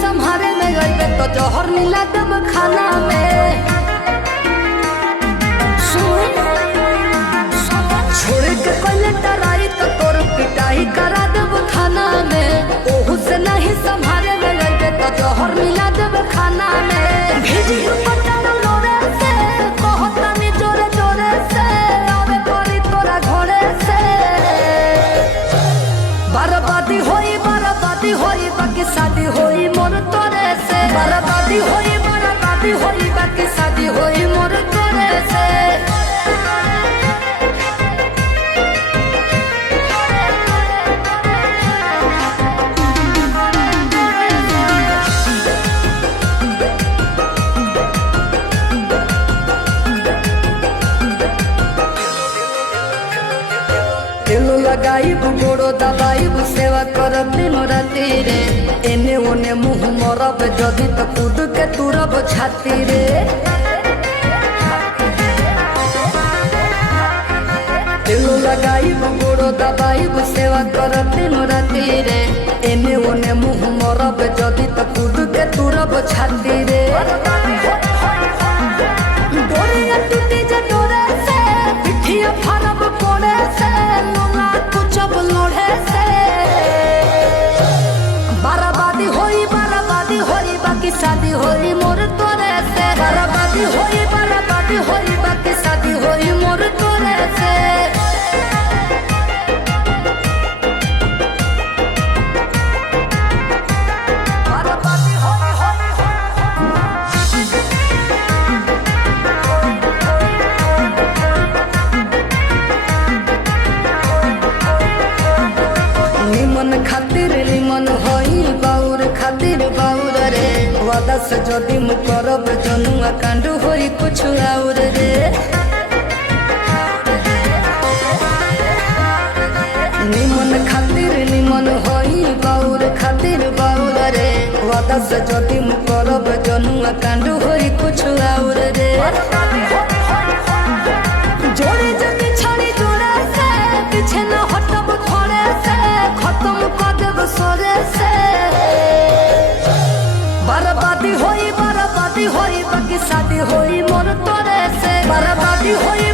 संभारे में गए तो जहर मिला दब खाना में। छोड़ के कोई डराई तो तोर पिटाई करा दब थाना में। ओहू से नहीं संभारे में गए तो जहर मिला दब खाना में। भेजी पटन लोरे से कहतनी जोरे जोरे से आवे परी तोरा घरे से। बर्बादी होई बाकी शादी होई मोर तोरे से। बर्बादी होई बाकी शादी होई मोर तोरे से। तेलो लगाइब गोड़ो दबाइब सेवा करब दिनो राति रे। एने ओने मुँह मरब जदि तो कूद के तुरब छाती रे। तेलो लगाइब गोड़ो दबाइब सेवा करब दिनो राति रे। एने ओने मुँह मरब जदि तो कूद के तुरब छाती रे। डोरिया टूटी जे डोरे से पिठिया फरब कोड़े से। लोला कुचब लोढ़े से। बर्बादी होई बाकी शादी होई मोर तोरे से। बर्बादी होई बाकी शादी होई मोर तोरे से। निमन खातिर निमन होई बाउर खातिर बाउर रे। वादा से जदि मुकरब जनुआ कांड होई कुछ और रे। निमन खातिर निमन होई बाउर खातिर बाउर रे। वादा से जदि मुकरब जनुआ कांड होई कुछ और रे। जोड़े जगी छड़ी जोड़े से पीछे न हटब थोड़े से। खत्म कर देब सोरे से। बर्बादी होई बाकी शादी होई मोर तोरे से। बर्बादी होई